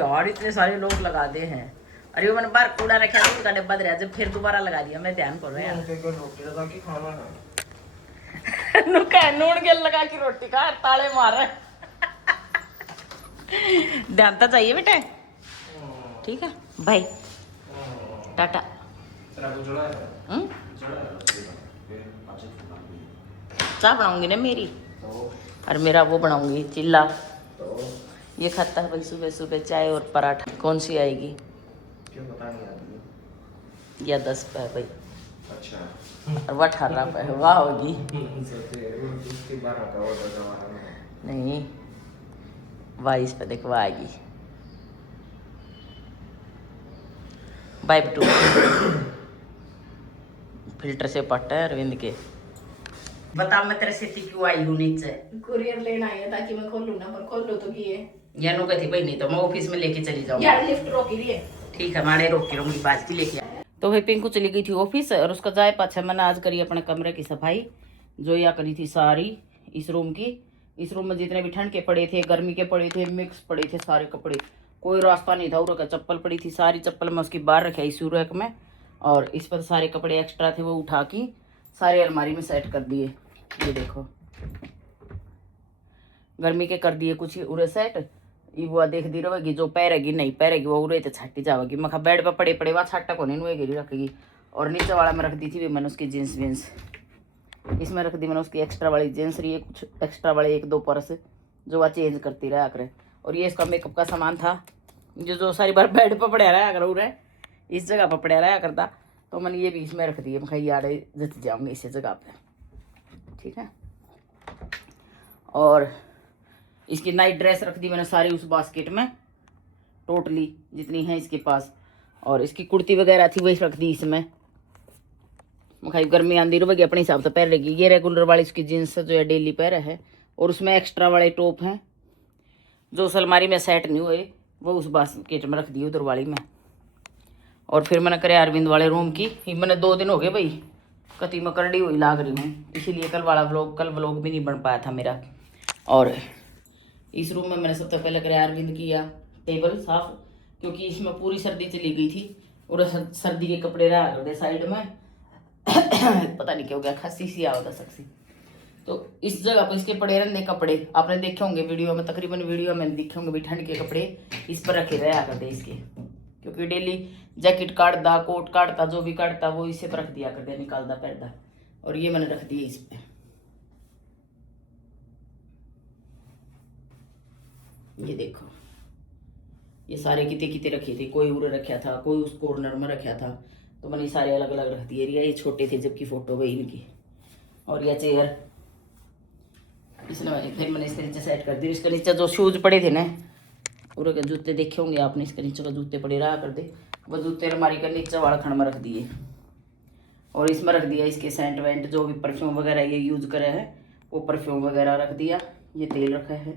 यार इतने सारे लोग लगाते हैं। अरे वो मैंने बाहर कूड़ा रखा था उसका डब्बा दे रहा जब फिर दोबारा लगा दिया। मैं ध्यान कर रहा है नून के लगा की रोटी खा ताले मार रहे ध्यान तो चाहिए बेटे। ठीक है भाई टाटा। चाय बनाऊंगी ना मेरी और मेरा वो बनाऊंगी चिल्ला। ये खाता है भाई सुबह सुबह चाय और पराठा। कौन सी आएगी क्यों पता नहीं आती या 10 पे भाई। अच्छा और वह 18 पे है वाह होगी नहीं 22 पे देखो आएगी। बाय टू फिल्टर से पट्टा है अरविंद के। बता मैं तेरे से क्यों आई हूँ नीचे। कुरियर लेना है ताकि मैं खोलूं ना पर खोल लो तो की है या नो कहती भाई नहीं तो मैं ऑफिस में लेके चली जाऊँ। यार लिफ्ट रोकी रही है। ठीक है मारे रोक के रहूंगी बाल्टी लेके आ। तो भाई पिंकू चली गई थी ऑफिस और उसका जाए पाछा मैंने आज करी अपने कमरे की सफाई। जो या करी थी सारी इस रूम की। इस रूम में जितने भी ठंड के पड़े थे गर्मी के पड़े थे मिक्स पड़े थे सारे कपड़े। कोई रास्ता नहीं था उर का चप्पल पड़ी थी सारी चप्पल मैं उसकी बाहर रखी इस रैक में। और इस पर सारे कपड़े एक्स्ट्रा थे वो उठा के सारे अलमारी में सेट कर दिए। ये देखो गर्मी के कर दिए कुछ उरे सेट। ये वो देख दी रहेगी जो पैरेगी नहीं पैरेगी वो उरे तो छाटी जाएगी। मैं बेड पर पड़े पड़े वहाँ छाटा को नहीं गिरी रखेगी। और नीचे वाला में रख दी थी भी मैंने उसकी जीन्स वीन्स इसमें रख दी मैंने उसकी एक्स्ट्रा वाली जीन्स रही है कुछ एक्स्ट्रा वाले 1-2 पर्स जो वह चेंज करती रहा करे। और ये इसका मेकअप का सामान था जो सारी बार बेड पर पड़ा रहा कर उरे इस जगह पर पड़ा रहा करता। तो मैंने ये भी इसमें रख दिए मैं यार जच जाऊँगी इसी जगह पर। ठीक है और इसकी नाइट ड्रेस रख दी मैंने सारी उस बास्केट में टोटली जितनी है इसके पास। और इसकी कुर्ती वगैरह थी वही रख दी इसमें। मैं गर्मी आंधी रहेगी अपने हिसाब से पहन लेगी। ये रेगुलर वाली इसकी जीन्स जो है डेली पहन है। और उसमें एक्स्ट्रा वाले टॉप हैं जो उस अलमारी में सेट नहीं हुए वो उस बास्केट में रख दिए उधर वाली में। और फिर मैंने करे अरविंद वाले रूम की मैंने 2 दिन हो गए भाई कति में करड़ी हुई लाग रही हूँ इसीलिए कल व्लॉग भी नहीं बन पाया था मेरा। और इस रूम में मैंने सबसे पहले करे अरविंद किया टेबल साफ क्योंकि इसमें पूरी सर्दी चली गई थी और सर्दी के कपड़े रहा करते साइड में पता नहीं क्या हो गया खांसी सी आ होता सकसी। तो इस जगह पर इसके पड़े रहने कपड़े आपने देखे होंगे वीडियो में तकरीबन वीडियो में देखे होंगे भी ठंड के कपड़े इस पर रखे रहा करते इसके क्योंकि डेली जैकेट काटता कोट काटता जो भी काटता वो इसे पर रख दिया करते निकालता पहनता। और ये मैंने रख दिया इस पे। ये देखो ये सारे किते किते रखे थे कोई उरे रखा था कोई उस कॉर्नर में रखा था तो मैंने सारे अलग अलग रख दिए। ये छोटे थे जबकि फोटो गई इनकी। और यह चेयर इसने फिर मैंने इसके नीचे सेट कर दी। इसके नीचे जो शूज पड़े थे ना उरे के जूते देखे होंगे आपने इसके नीचे का जूते पड़े रहा कर दे वो जूते अलमारी का नीचे वाला खंड में रख दिए। और इसमें रख दिया इसके सेंट वेंट जो भी परफ्यूम वगैरह ये यूज़ करे हैं वो परफ्यूम वगैरह रख दिया। ये तेल रखा है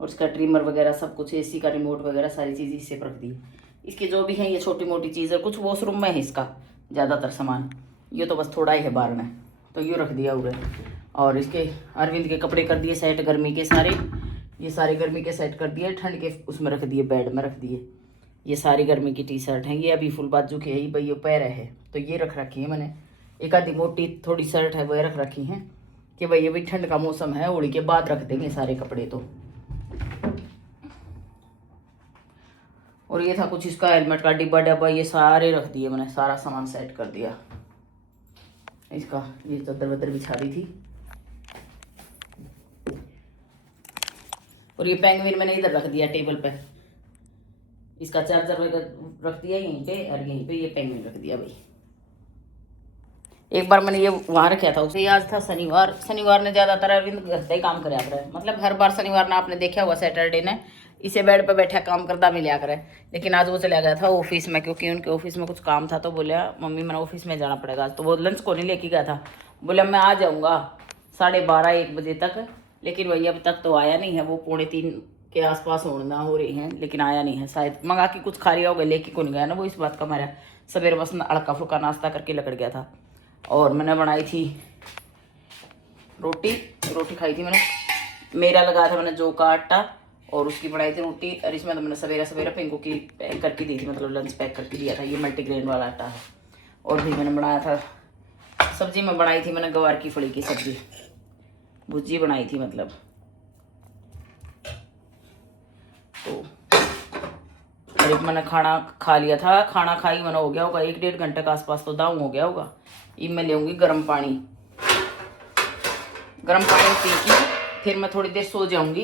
और इसका ट्रिमर वगैरह सब कुछ एसी का रिमोट वगैरह सारी चीज़ इससे रख दी। इसकी जो भी है ये छोटी मोटी चीज़ है कुछ वॉशरूम में है इसका ज़्यादातर सामान ये तो बस थोड़ा ही है बाहर में तो ये रख दिया उरे। और इसके अरविंद के कपड़े कर दिए सेट गर्मी के सारे ये सारे गर्मी के सेट कर दिए ठंड के उसमें रख दिए बेड में रख दिए। ये सारी गर्मी की टी शर्ट हैं ये अभी फुल बाजू की है ये भाई ये पैर है तो ये रख रखी है मैंने। एक आधी मोटी थोड़ी शर्ट है वह रख रखी हैं कि भाई ये भी ठंड का मौसम है होली के बाद रख देंगे सारे कपड़े तो। और ये था कुछ इसका हेलमेट का डिब्बा डब्बा ये सारे रख दिए मैंने सारा सामान सेट कर दिया। इसका ये चादर वदर बिछा दी थी। और ये पेंगुइन मैंने इधर रख दिया टेबल पे। इसका चार्जर रख दिया यहीं पे और यहीं पे ये पेंगुइन रख दिया भाई। एक बार मैंने ये वहाँ रखा था उसे आज था शनिवार ने ज़्यादातर अरविंद घर से ही काम कराया करे मतलब हर बार शनिवार ने आपने देखा हुआ सैटरडे ने इसे बेड पे बैठा काम करता मिला करे। लेकिन आज वो चला गया था ऑफिस में क्योंकि उनके ऑफिस में कुछ काम था तो बोला मम्मी मैंने ऑफिस में जाना पड़ेगा तो वो लंच को नहीं लेके गया था। बोला मैं आ जाऊँगा 12:30-1 बजे तक लेकिन वही अब तक तो आया नहीं है। वो 2:45 के आसपास होना हो रही हैं लेकिन आया नहीं है शायद मंगा के कुछ खा लिया होगा लेके कौन गया ना वो इस बात का मेरा सवेरे बस अड़का फुल्का नाश्ता करके लकड़ गया था। और मैंने बनाई थी रोटी खाई थी मैंने। मेरा लगाया था मैंने जौ का आटा और उसकी बनाई थी रोटी। और इसमें तो मैंने सवेरा सवेरा पिंकू की पैक करके दी थी, मतलब लंच पैक करके दिया था। ये मल्टीग्रेन वाला आटा है। और भी मैंने बनाया था सब्जी में बनाई थी मैंने गवार की फली की सब्जी, भुजी बनाई थी मतलब। तो करीब मैंने खाना खा लिया था। खाना खाई मैंने हो गया होगा 1-1.5 घंटे के आसपास तो दाऊँ हो गया होगा। ये मैं लेंगी गर्म पानी पी के फिर मैं थोड़ी देर सो जाऊंगी,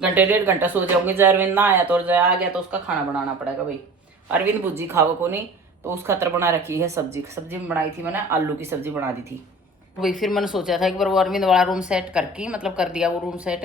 1-1.5 घंटा सो जाऊंगी। जब अरविंद ना आया तो, और जब आ गया तो उसका खाना बनाना पड़ेगा भाई। अरविंद भुजी खाओ को नहीं, तो उसका खातर बना रखी है सब्जी में बनाई थी मैंने, आलू की सब्जी बना दी थी। वही फिर मैंने सोचा था एक बार वो अरविंद वाला रूम सेट करके, मतलब कर दिया वो रूम सेट।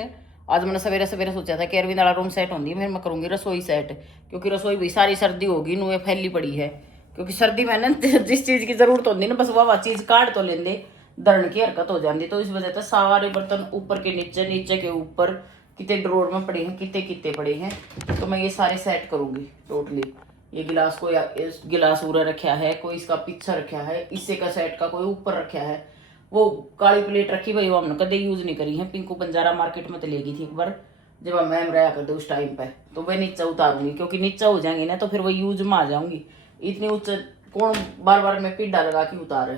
आज मैंने सवेरे सवेरे सोचा था कि अरविंद वाला रूम सेट होंगी, फिर मैं करूँगी रसोई सेट, क्योंकि रसोई भी सारी सर्दी होगी नुए फैली पड़ी है। क्योंकि सर्दी में ना जिस चीज़ की ज़रूरत होती ना बस वह चीज़ काट तो लेंदे, दरण की हरकत हो जाती। तो इस वजह से सारे बर्तन ऊपर के नीचे, नीचे के ऊपर, कितने ड्रोर में पड़े हैं, कितने पड़े हैं। तो मैं ये सारे सेट करूँगी टोटली। ये गिलास को इस गिलास पूरा रखा है, कोई इसका पीछा रखा है, इससे का सेट का कोई ऊपर रखा है। वो काली प्लेट रखी भाई वो हमने कदे यूज नहीं करी है। पिंकू बंजारा मार्केट में तो लेगी थी एक बार जब मैम रहा करते उस टाइम पे, तो वह नीचे उतारूंगी, क्योंकि नीचे हो जाएंगी ना तो फिर वो यूज में आ जाऊंगी। इतनी ऊंचे कौन बार बार में पिड्डा लगा के उतारे।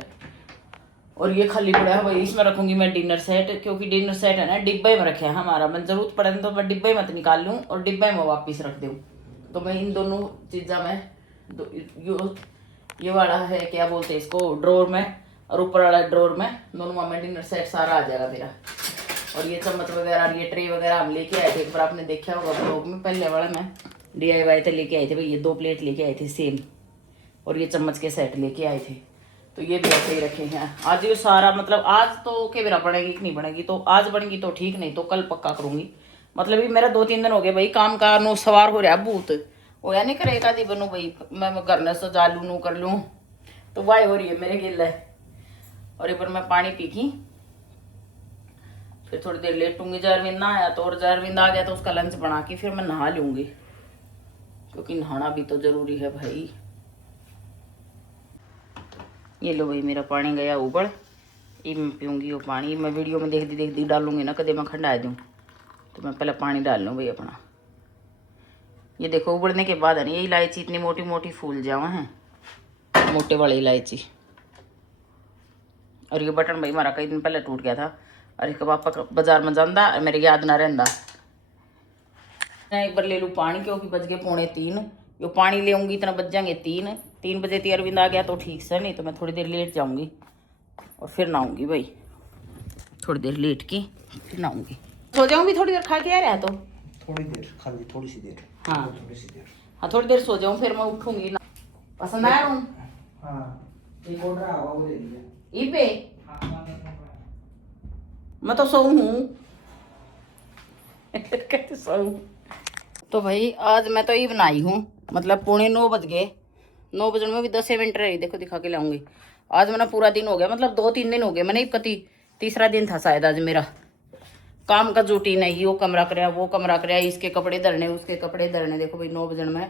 और ये खाली पड़ा है भाई, इसमें रखूंगी मैं डिनर सेट, क्योंकि डिनर सेट है ना डिब्बे में रखे है हमारा। मैं जरूरत पड़े तो मैं डिब्बे मत निकाल लूँ और डिब्बे में वापिस रख दूँ। तो मैं इन दोनों चीज़ा में ये वाला है क्या बोलते हैं इसको, ड्रोर में, और ऊपर वाला ड्रोर में, दोनों में डिनर सेट सारा आ जाएगा मेरा। और ये चम्मच वगैरह, ये ट्रे वगैरह हम लेके आए थे एक बार, आपने देखा होगा ब्लॉग में, पहले वाला में DIY थे लेके आए थे भाई। ये 2 प्लेट लेके आए थे सेम, और ये चम्मच के सेट लेके आए थे। तो ये भी ऐसे ही रखे हैं। आज ये सारा मतलब आज तो के मेरा बनेगी कि नहीं बनेगी, तो आज बनेगी तो ठीक, नहीं तो कल पक्का करूँगी। मतलब ये मेरा 2-3 दिन हो गए भाई काम का नो सवार हो रहा भूत वो या नहीं करेगा दी बनू भाई, मैं घर में सजा लूँ नू कर लूँ, तो वाई हो रही है मेरे गिल है। और एक बार मैं पानी पी की फिर थोड़ी देर लेटूंगी। जब अरविंद ना आया तो, और जब अरविंद आ गया तो उसका लंच बना के फिर मैं नहा लूंगी, क्योंकि नहाना भी तो जरूरी है भाई। ये लो भाई मेरा पानी गया उबल, ये मैं पीऊँगी वो पानी। मैं वीडियो में देखती डालूंगी ना, कदे मैं खंडा दूँ, तो मैं पहले पानी डाल लूँ भाई अपना। ये देखो उबलने के बाद है ना ये इलायची इतनी मोटी मोटी फूल जावा हैं, मोटे वाली इलायची। और ये बटन भाई हमारा कई दिन पहले टूट गया था, और इसका पापा बाजार में जाता मेरे याद ना रहता। मैं एक बार ले लूँ पानी, क्योंकि बज गए 2:45। यो पानी ले आऊँगी इतना बज जाएंगे 3 बजे तक अरविंद आ गया तो ठीक से, नहीं तो मैं थोड़ी देर लेट जाऊँगी और फिर नहाऊँगी भाई। थोड़ी देर लेट की फिर नहाऊँगी, सो जाऊँगी थोड़ी देर खा के आ रहा तो थोड़ी देर, खाली थोड़ी सी देर। हाँ थोड़ी सी देर। हाँ थोड़ी देर सो जाऊँ, फिर मैं उठूँगी ना। पसंद आया रूम? हाँ एक ऑर्डर आवा वो ले लिया। ई पे मैं तो सोऊं हूँ कैसे सोऊं। तो भाई आज मैं तो ये बनाई हूँ, मतलब 8:45 बज गए, 9 बजने में भी 10 मिनट रही। देखो दिखा के लाऊंगी। आज मैंने पूरा दिन हो गया, मतलब 2-3 दिन हो गए मैंने, कति तीसरा दिन था शायद आज मेरा काम का रूटीन है। ये वो कमरा कराया, वो कमरा कराया, इसके कपड़े धरने, उसके कपड़े धरने। देखो भाई 9 बजने में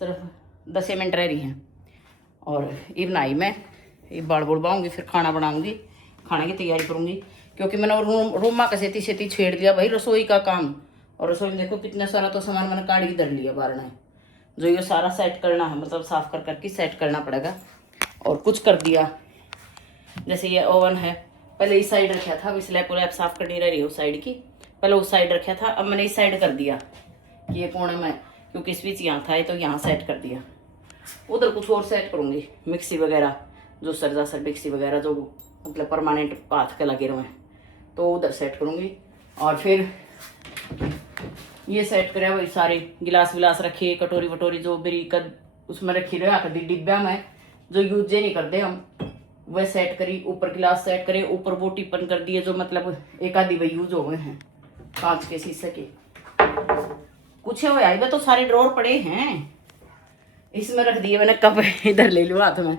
सिर्फ 10 मिनट रह रही हैं। और ये बनाई मैं, ये बाड़ बुड़वाऊँगी, फिर खाना बनाऊँगी, खाने की तैयारी करूँगी, क्योंकि मैंने रूम में कसेती सेती छेड़ दिया भाई रसोई का काम। और रसोई में देखो कितना सारा तो सामान मैंने काढ़ी धर लिया बाहर ने, जो ये सारा सेट करना है, मतलब साफ कर करके सेट करना पड़ेगा। और कुछ कर दिया, जैसे ये ओवन है, पहले इस साइड रखा था, अब इसलिए पूरा साफ करनी रह रही है उस साइड की। पहले उस साइड रखा था, अब मैंने इस साइड कर दिया कि ये कोने में, क्योंकि स्विच यहाँ था तो यहाँ सेट कर दिया। उधर कुछ और सेट करूँगी, मिक्सी वगैरह, जो सरजासर मिक्सी वगैरह जो मतलब परमानेंट हाथ के लगे रहे, तो उधर सेट करूँगी। और फिर ये सेट करे भाई, सारे गिलास विलास रखे, कटोरी वटोरी जो मेरी कद उसमें रखी रहे आकर डिब्बा में, जो यूज नहीं करते हम, वह सेट करी। ऊपर गिलास सेट करे, ऊपर वो टिप्पण कर दिए जो मतलब एक आधी वही यूज हो गए हैं, कांच के शीशे के। कुछ हो यार, तो सारे ड्रॉर पड़े हैं। इसमें रख दिए मैंने कप, इधर ले लो हाथ में,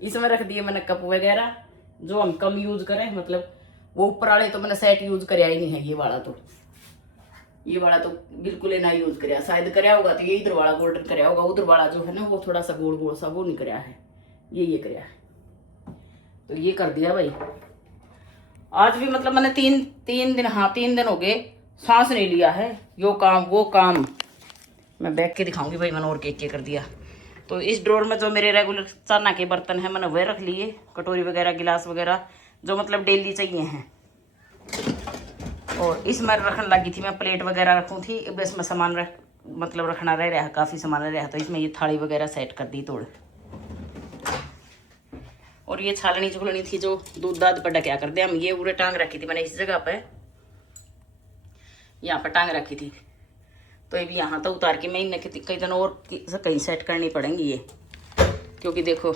इसमें रख दिए मैंने कप वगैरह जो हम कम यूज करें, मतलब वो ऊपर वाले तो मैंने सेट यूज कराया ही नहीं है। ये वाला तो बिल्कुल ही ना यूज कराया, शायद कराया होगा तो ये इधर वाला गोल्डन कराया होगा, उधर वाला जो है ना वो थोड़ा सा गोल गोल सा वो नहीं कराया है, ये कराया है। तो ये कर दिया भाई। आज भी मतलब मैंने तीन दिन हो गए सांस नहीं लिया है, यो काम वो काम। मैं बैठ के दिखाऊंगी भाई मैंने और के कर दिया। तो इस ड्रॉर में जो मेरे रेगुलर चाना के बर्तन हैं मैंने वह रख लिए, कटोरी वगैरह गिलास वगैरह जो मतलब डेली चाहिए हैं। और इसमें रखने लगी थी मैं प्लेट वगैरह रखूँ थी, अब इसमें सामान मतलब रखना रह रहा है, काफ़ी सामान रह रहा है, तो इसमें ये थाली वगैरह सेट कर दी तोड़। और ये छालनी छुलनी थी जो दूध दाद पर क्या कर दे हम, ये पूरे टांग रखी थी मैंने इस जगह पे, यहाँ पर टांग रखी थी। तो ये भी यहाँ तो उतार के मैं इन्हें कई दिन और कहीं सेट करनी पड़ेंगी ये, क्योंकि देखो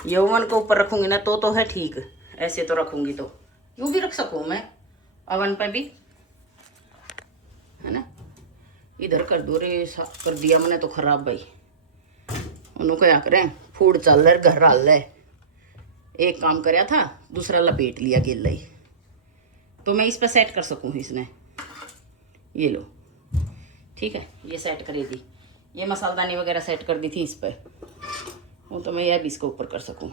ये ओवन को ऊपर रखूँगी ना तो है ठीक, ऐसे तो रखूँगी तो यूँ भी रख सकूँ मैं ओवन पे भी, है ना। इधर कर दो रे, कर दिया मैंने तो खराब भाई। उन्होंने क्या करें, फूड चल रहा है घर हाल रहा है, एक काम कराया था दूसरा लपेट लिया गेला ही। तो मैं इस पर सेट कर सकूँ इसने, ये लो ठीक है, ये सेट करी थी, ये मसालदानी वगैरह सेट कर दी थी इस पर, वो तो मैं यह भी इसके ऊपर कर सकूँ,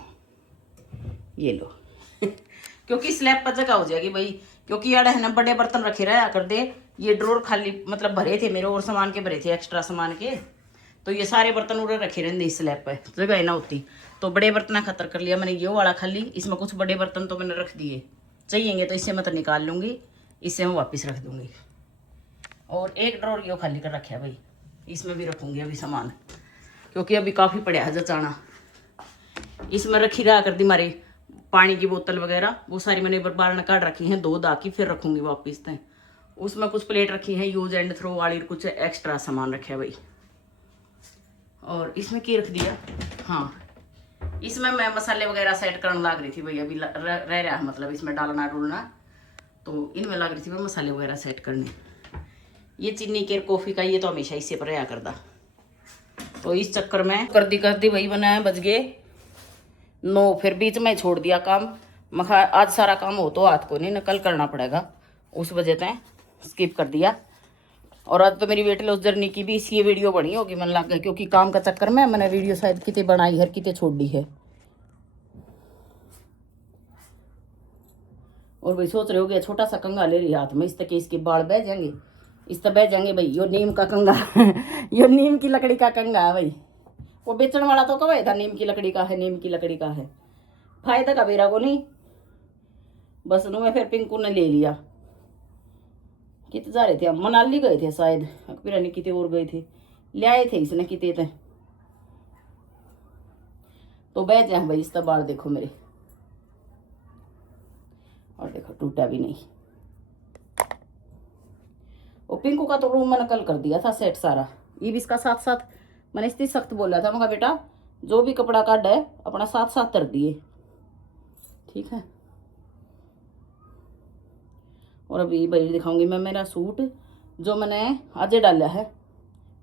ये लो क्योंकि स्लैब पर जगह हो जाएगी भाई, क्योंकि यार है ना बड़े बर्तन रखे रहा कर दे, ये ड्रॉर खाली मतलब भरे थे मेरे और सामान के भरे थे एक्स्ट्रा सामान के, तो ये सारे बर्तन उड़े रखे रहते इस स्लैब पर, जगह ही ना होती। तो बड़े बर्तन खतर कर लिया मैंने ये वाला खाली, इसमें कुछ बड़े बर्तन तो मैंने रख दिए, चाहिएंगे तो इससे मैं तो निकाल लूँगी, इससे मैं वापस रख दूँगी। और एक ड्रॉर यो खाली कर रखा है भाई, इसमें भी रखूँगी अभी सामान, क्योंकि अभी काफ़ी पड़ा है जचाना। इसमें रखी रहा कर दी हमारी पानी की बोतल वगैरह, वो सारी मैंने बाहर काट रखी हैं, धो धा की फिर रखूँगी वापस तय। उसमें कुछ प्लेट रखी हैं यूज एंड थ्रो वाली, कुछ एक्स्ट्रा सामान रखे है भाई। और इसमें क्या रख दिया, हाँ इसमें मैं मसाले वगैरह सेट करने लग रही थी भाई, अभी रह रहा है मतलब इसमें डालना डुलना, तो इनमें लग रही थी मैं मसाले वगैरह सेट करने। ये चीनी केयर कॉफ़ी का ये तो हमेशा इससे पर रहा करदा, तो इस चक्कर में कर दी भाई बनाया बज गए 9, फिर बीच में छोड़ दिया काम। मखा आज सारा काम हो तो हाथ को नहीं, कल करना पड़ेगा, उस वजह से स्किप कर दिया। और आज तो मेरी वेट लॉस जर्नी की भी इसी वीडियो बनी होगी मन लग गया, क्योंकि काम का चक्कर में मैंने वीडियो शायद कितने बनाई है कितने छोड़ दी है। और भाई सोच रहे हो गया छोटा सा कंगा ले रही हाथ में, इस तक इसके बाल बह जाएंगे, इस तरह बह जाएंगे भाई। यो नीम का कंगा यो नीम की लकड़ी का कंगा है भाई, वो बेचने वाला तो कब था नीम की लकड़ी का है, नीम की लकड़ी का है, फायदा का बेरा को नहीं। बस नु में फिर पिंकू ने ले लिया, कितने जा रहे थे हम, मनाली गए थे शायद, फिर नहीं कितने और गए थे, ले आए थे इसने कितने थे, तो बह जाए भाई। इस बाल देखो मेरे, और देखो टूटा भी नहीं। वो पिंकू का तो रूम मैंने कल कर दिया था सेट सारा, ये भी इसका साथ साथ मैंने इतनी सख्त बोला था, मगर बेटा जो भी कपड़ा काट है अपना साथ साथ कर दिए, ठीक है। और अभी भाई दिखाऊंगी मैं मेरा सूट जो मैंने आज डाला है,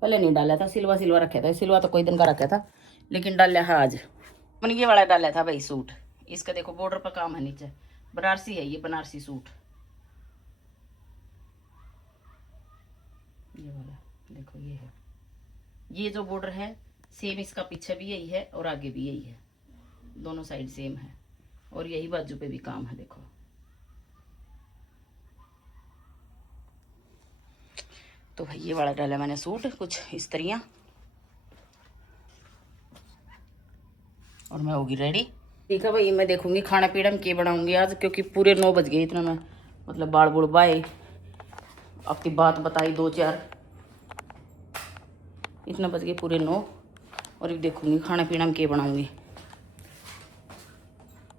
पहले नहीं डाला था, सिलवा सिलवा रखा था, सिलवा तो कोई दिन का रखा था लेकिन डाला है आज। मैंने ये वाला डाला था भाई सूट, इसका देखो बॉर्डर पर काम है नीचे, बनारसी है ये, बनारसी सूट ये वाला देखो, ये है, ये जो बॉर्डर है सेम इसका पीछे भी यही है और आगे भी यही है, दोनों साइड सेम है, और यही बाजू पे भी काम है देखो। तो भाई ये वाला डाला मैंने सूट कुछ इस तरह, और मैं होगी रेडी, ठीक है भाई। मैं देखूंगी खाना पीना में क्या बनाऊंगी आज, क्योंकि पूरे 9 बज गए, इतना मैं मतलब बाल बुड़ बाए अपनी बात बताई 2-4, इतना बज गए पूरे 9, और एक देखूंगी खाना पीना में क्या बनाऊंगी।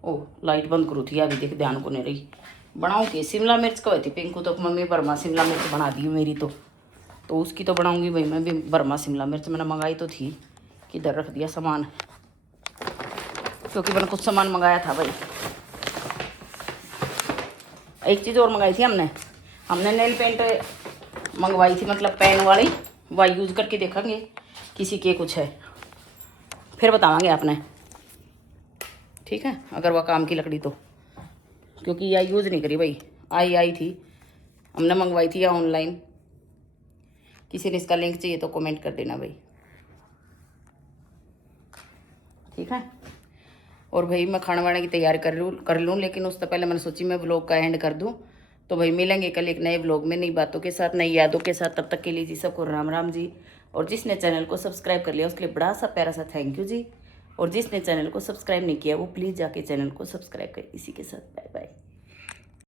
ओ लाइट बंद करूँ थी अभी, देख ध्यान को नहीं रही। बनाऊँ कि शिमला मिर्च कही थी पिंकू, तो मम्मी बर्मा शिमला मिर्च बना दी मेरी, तो उसकी तो बनाऊंगी भाई मैं भी बर्मा शिमला मिर्च। मैंने मंगाई तो थी, किधर रख दिया सामान, क्योंकि मैंने कुछ सामान मंगाया था भाई। एक चीज़ और मंगाई थी हमने नेल पेंट मंगवाई थी, मतलब पेन वाली, वह यूज़ करके देखेंगे किसी के कुछ है फिर बतावांगे आपने, ठीक है, अगर वह काम की लकड़ी तो, क्योंकि यह यूज़ नहीं करी भाई, आई थी हमने मंगवाई थी या ऑनलाइन। किसी ने इसका लिंक चाहिए तो कमेंट कर देना भाई, ठीक है। और भाई मैं खाना वाने की तैयारी कर लूँ, लेकिन उससे पहले मैंने सोची मैं व्लॉग का एंड कर दूँ। तो भाई मिलेंगे कल एक नए व्लॉग में, नई बातों के साथ, नई यादों के साथ। तब तक के लिए जी सबको राम राम जी। और जिसने चैनल को सब्सक्राइब कर लिया उसके लिए बड़ा सा प्यारा सा थैंक यू जी। और जिसने चैनल को सब्सक्राइब नहीं किया वो प्लीज़ जाके चैनल को सब्सक्राइब करें। इसी के साथ बाय बाय।